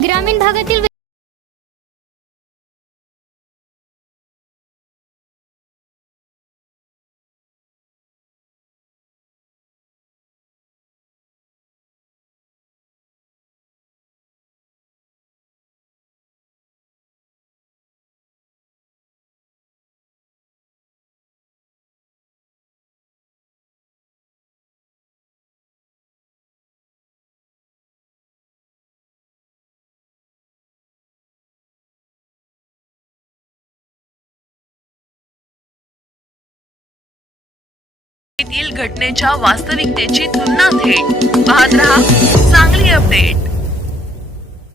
ग्रामीण भागातील येथील घटनेच्या वास्तविकतेची तुलना थेट पाहत रहा सांगली अपडेट।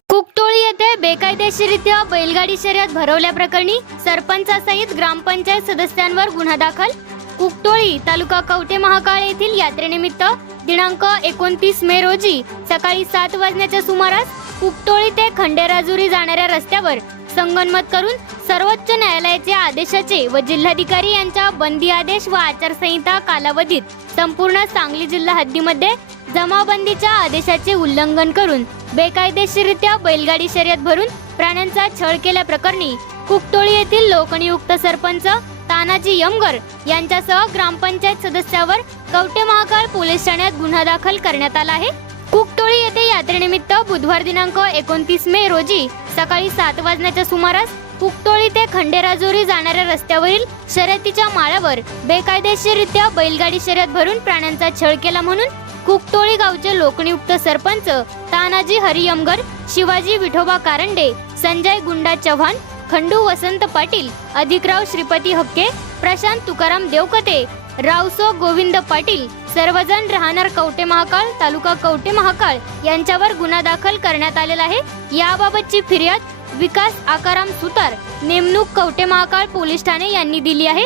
कुकटोळी येथे बेकायदेशीररित्या बैलगाडी शर्यत भरवल्याप्रकरणी सरपंचासहित ग्रामपंचायत सदस्यांवर गुन्हा दाखल। कुकटोळी तालुका कवठे महाकाळ येथील यात्रेनिमित्त दिनांक 29 मे रोजी सकाळी 7 वाजण्याच्या सुमारास कुकटोळी ते खंडेराजुरी जाणाऱ्या रस्त्यावर संगनमत करून सर्वोच्च न्यायालयाचे आदेशाचे व जिल्हाधिकारी यांच्या बंदी आदेश व आचारसंहिता कालावधीत संपूर्ण सांगली जिल्हा हद्दीमध्ये जमावबंदीच्या आदेशाचे उल्लंघन करून बेकायदेशीररित्या बैलगाडी शर्यत भरून प्राण्यांचा छळ केल्याप्रकरणी कुकटोळी येथील लोकनियुक्त सरपंच तानाजी यमगर यांच्यासह ग्रामपंचायत सदस्यावर कवठे महाकाळ पोलीस ठाण्यात गुन्हा दाखल करण्यात आला आहे। कुकटोळी येथे यात्रेनिमित्त बुधवार दिनांक 29 मे रोजी सकाळी 7 वाजण्याच्या सुमारास कुकटोळी ते खंडेराजुरी जाणाऱ्या रस्त्यावरील शर्यतीच्या माळ्यावर बेकायदेशीररित्या बैलगाडी शर्यत भरून प्राण्यांचा छळ केला म्हणून कुकटोळी गावचे लोकनियुक्त सरपंच तानाजी हरियमगर, शिवाजी विठोबा कारंडे, संजय गुंडा चव्हाण, खंडू वसंत पाटील, अधिकराव श्रीपती हक्के, प्रशांत तुकाराम देवकते, रावसो गोविंद पाटील सर्वजण राहणार कवठे महाकाळ तालुका कवठे महाकाळ यांच्यावर गुन्हा दाखल करण्यात आलेला आहे। याबाबतची फिर्याद विकास आकाराम सुतार नेमणूक कवठे महाकाळ पोलीस ठाणे यांनी दिली आहे।